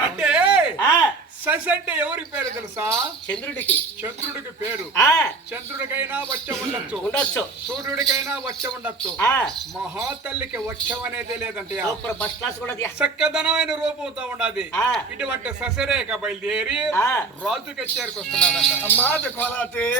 అంటే ఆ, శశి అంటే ఎవరి పేరు తెలుసా? చంద్రుడికి. చంద్రుడికి పేరు. ఆ. చంద్రుడికైనా వచ్చ ఉండొచ్చు. ఉండొచ్చు. సూర్యుడికైనా వచ్చ ఉండొచ్చు. ఆ. మహాతల్లికి వచ్చం అనేది లేదంటే సూపర్ ఫస్ట్ క్లాస్ కూడా. చక్కదనమైన రూపంతో ఆ. ఇటువంటి ససరేఖ బయలుదేరి ఆ. రాజుకి చేరుకొస్తున్నాడంట. అమ్మాది కొలాతి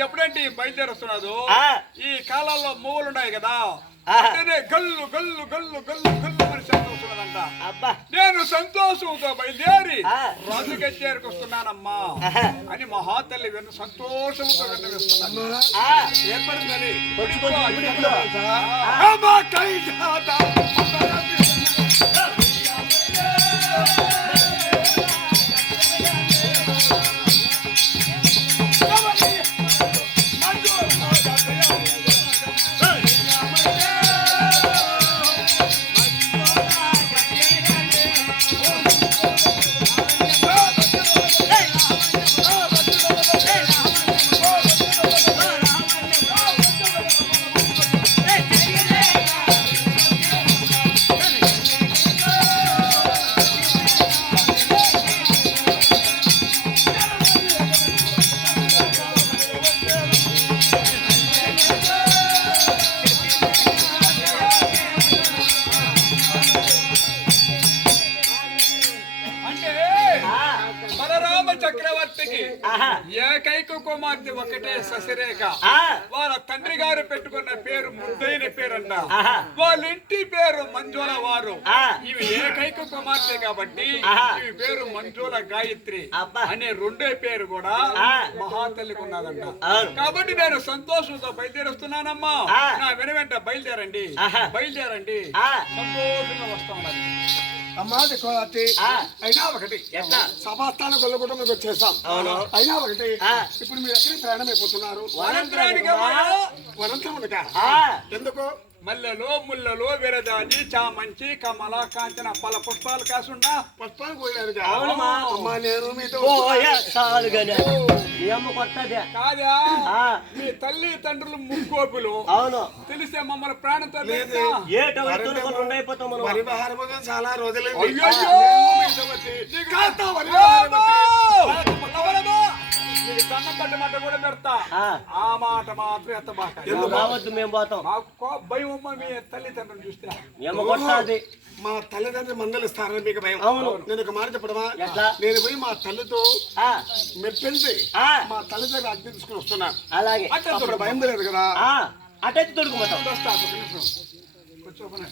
ఎప్పుడంటే ఈ ఆ. ఈ కాలాల్లో మూవలు ఉన్నాయి కదా గల్లు గల్లు గల్లు గల్లు గల్లు అని అబ్బా. నేను సంతోషంతో బయలుదేరి. రాజు కచేరికి వస్తున్నానమ్మా. అని మహాతల్లి విన్న సంతోషంతో విన్నవిస్తున్నాను ఆ, ఏర్పడిందని చక్రవర్తికి. ఏకైక కుమార్తె ఒకటే ససిరేఖ ఆ, వాళ్ళ తండ్రి గారు పెట్టుకున్న పేరు ముద్దైన పేరంట ఆహా. వాళ్ళ ఇంటి పేరు మంజుల వారు. ఇవి ఏకైక కుమార్తె కాబట్టి. ఇవి పేరు మంజుల గాయత్రి అబ్బా. అనే రెండో పేరు కూడా. మహాతల్లికి ఉన్నదంట. కాబట్టి నేను సంతోషంతో బయలుదేరుస్తున్నానమ్మా. నా వెన వెంట బయలుదేరండి. బయలుదేరండి. సంతోషంగా వస్తా కొలాతి ఆ. అయినా ఒకటి? సభాస్థానం కొల్లగొట్టడానికి వచ్చేసాం అవును. అయినా ఒకటి. ఇప్పుడు మీరు ఎక్కడికి ప్రయాణం అయిపోతున్నారు. అమ్మా. ఆ, ఎందుకు మల్లెలో ముళ్ళలో విరజాజి చామంచి కమల కాంచన పల పుష్పాలు కాసుండా. పుష్పానికి పోయినారు అవునమ్మా. అమ్మా నేను మీతో పోయే చాలుగానే. మీ అమ్మ కొత్తదే. కాదా? మీ తల్లి తండ్రులు ముక్కోపులు. అవును. తెలిసే మమ్మల్ని ప్రాణంతో లేదు. పెడతా. మాట మాత్రం ఎత్తబాక రావద్దు మేము పోతాం. మాకు కో- భయం అమ్మ మీ తల్లిదండ్రులు చూస్తే. మీ అమ్మ కొట్టాది మా తల్లిదండ్రులు మందలిస్తారని మీకు భయం. అవును. నేను ఒక మాట చెప్పడమా? నేను పోయి మా తల్లితో ఆ. మా తల్లి దగ్గర అద్దె తీసుకుని వస్తున్నా. అలాగే. అట్లా భయం లేదు కదా? ఆ, అటెత్తి తొడుకుపోతాం వస్తా, ఒక నిమిషం. కూర్చోమని.